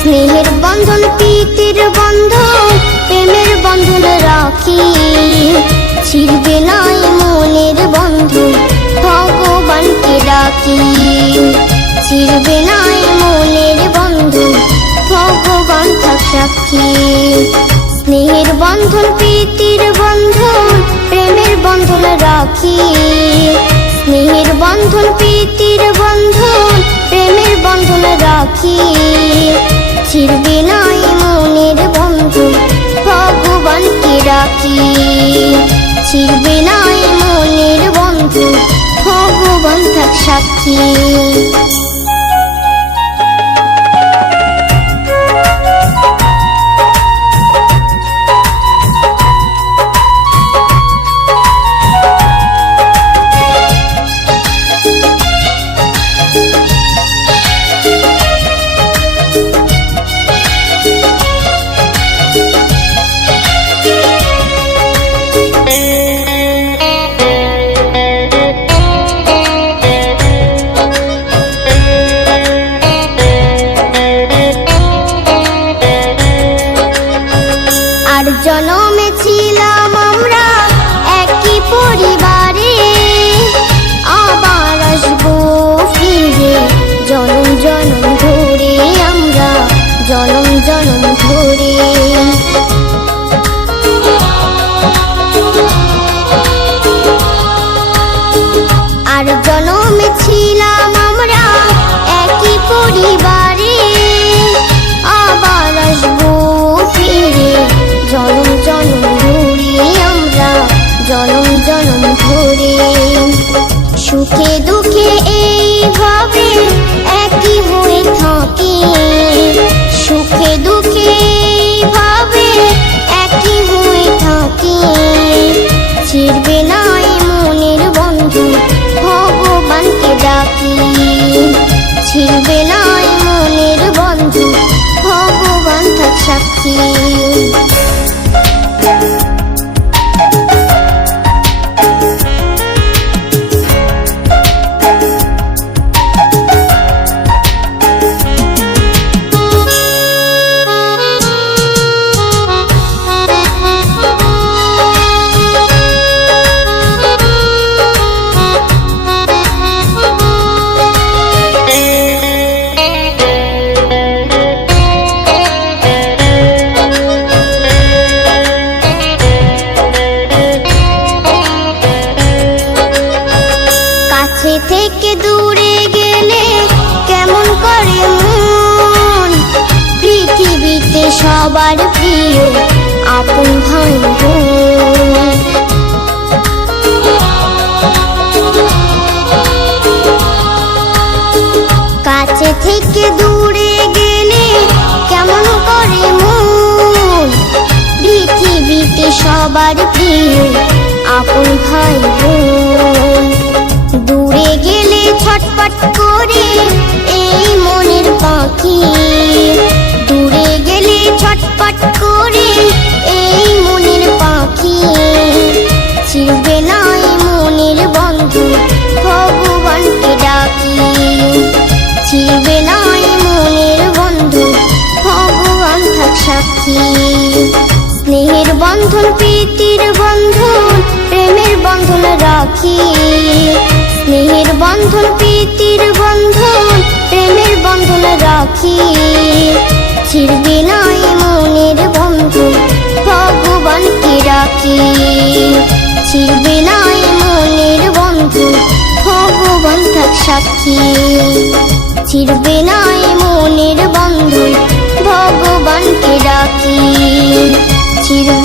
স্নেহের বন্ধন প্রীতির বন্ধন প্রেমের বন্ধন রাখি, ছিড়বে না মনের বন্ধন ভগবানকে ডাকি। ছিড়বে না মনের বন্ধন ভগবান থাক সাক্ষী। স্নেহের বন্ধন প্রীতির বন্ধন প্রেমের বন্ধন রাখি, স্নেহের বন্ধন প্রীতির বন্ধন প্রেমের বন্ধন রাখি, ছিড়বে না মনের বন্ধন ভগবানকে ডাকি। ছিড়বে না মনের বন্ধন ভগবান থাক সাক্ষী। আর জনমে ছিলাম আমরা একই পরিবারে, আবার আসবো ফিরে জনম জনম ধরে, আমরা জনম জনম ধরে। আর জনমে ছিলাম আমরা একই পরিবারে, আবার আসবো ফিরে জনম জনম ধরে, আমরা জনম জনম ধরে। সুখে দুঃখে এইভাবে একই হয়ে থাকি, সুখে দুঃখে এইভাবে একই হয়ে থাকি, ছিড়বে না মনের বন্ধন ভগবানকে ডাকি। ছিড়বে না মনের বন্ধন ভগবান থাক সাক্ষী। কাছে থেকে দূরে গেলে কেমন করে মন, পৃথিবীতে সবার প্রিয় আপন ভাই বোন। কাছে থেকে দূরে গেলে কেমন করে মন, পৃথিবীতে সবার প্রিয় আপন ভাই বোন। দূরে গেলে ছটপট করে এই মনের পাখি, দূরে গেলে ছটপট করে এই মনের পাখি, ছিড়বে না মনের বন্ধন ভগবানকে ডাকি। ছিড়বে না মনের বন্ধন ভগবান থাক সাক্ষী। স্নেহের বন্ধন প্রীতির বন্ধন প্রেমের বন্ধন রাখি, স্নেহের বন্ধন প্রীতির বন্ধন প্রেমের বন্ধন রাখি, ছিড়বে না মনের বন্ধন ভগবানকে ডাকি। ছিড়বে না মনের বন্ধন ভগবান থাক সাক্ষী। ছিড়বে না মনের বন্ধন ভগবানকে ডাকি। ছিড়বে